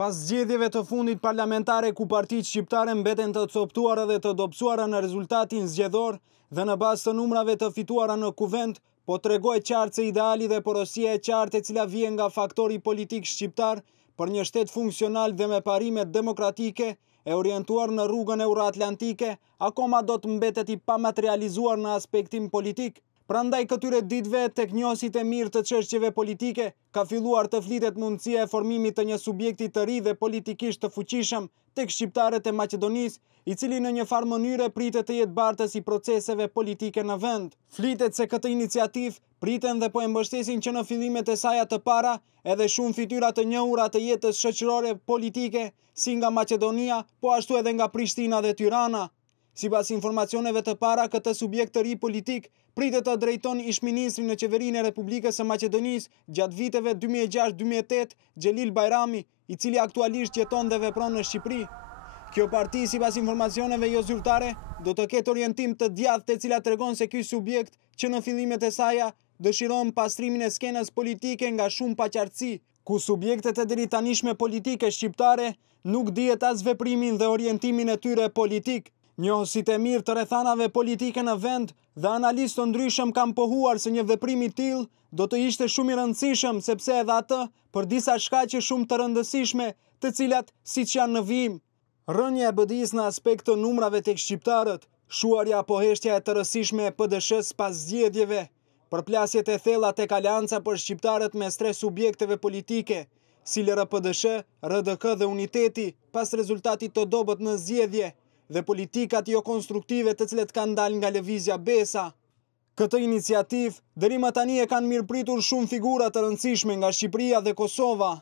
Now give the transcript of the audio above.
Pas zgjedhjeve të fundit parlamentare ku partitë shqiptare mbeten të coptuara dhe të dobësuara në rezultatin zgjedhor dhe në bazë të numrave të fituara në kuvend, po tregoj qartë se ideali dhe porosia e qartë e cila vjen nga faktori politik shqiptar për një shtet funksional dhe me parime demokratike e orientuar në rrugën euroatlantike, akoma do të mbetet i pamaterializuar në aspektin politik. Prandaj këtyre ditëve tek njohësit e mirë të çështjeve politike ka filluar të flitet mundësia e formimit të një subjekti të ri dhe politikisht të fuqishëm tek shqiptarët e Maqedonisë, i cili në një farë mënyre pritet të jetë bartës i proceseve politike në vend. Flitet se këtë iniciativë priten dhe po e mbështesin që në fillimet e saj të para edhe shumë fytyra të njohura të jetës shoqërore politike si nga Maqedonia, po ashtu edhe nga Prishtina dhe Tirana. Sipas informacioneve të para, këtë subjekt të ri politik pritet të drejton ish-ministri në qeverinë e Republikës së Maqedonisë gjatë viteve 2006-2008, Xhelil Bajrami, i cili aktualisht jeton dhe vepron në Shqipëri. Kjo parti, sipas informacioneve jo zyrtare, do të ketë orientim të djathtë, e cila tregon se ky subjekt, që në fillimet e saj dëshiron pastrimin e skenës politike nga shumë paqartësi, ku subjektet e deri tanishme politike shqiptare nuk dihet as veprimin dhe orientimin e tyre politik. Njohësit e mirë të rrethanave politike në vend dhe analistë të ndryshëm kanë pohuar se një veprim i tillë do të ishte shumë i rëndësishëm, sepse edhe atë për disa shkaqe shumë të rëndësishme, të cilat siç janë në vijim: rënja e BDI-s në aspekt të numrave tek shqiptarët, shuarja apo heshtja e të rëndësishme e PD-s pas zgjedhjeve, përplasjet e thella tek aleanca për shqiptarët mes tre subjekteve politike, si LRPDSH, RDK dhe Uniteti, pas rezultatit të dobët në zgjedhje, dhe politikat jo konstruktive të cilet kanë dalë nga lëvizja Besa. Këtë iniciativë deri më tani e kanë mirëpritur shumë figura të rëndësishme nga Shqipëria dhe Kosova.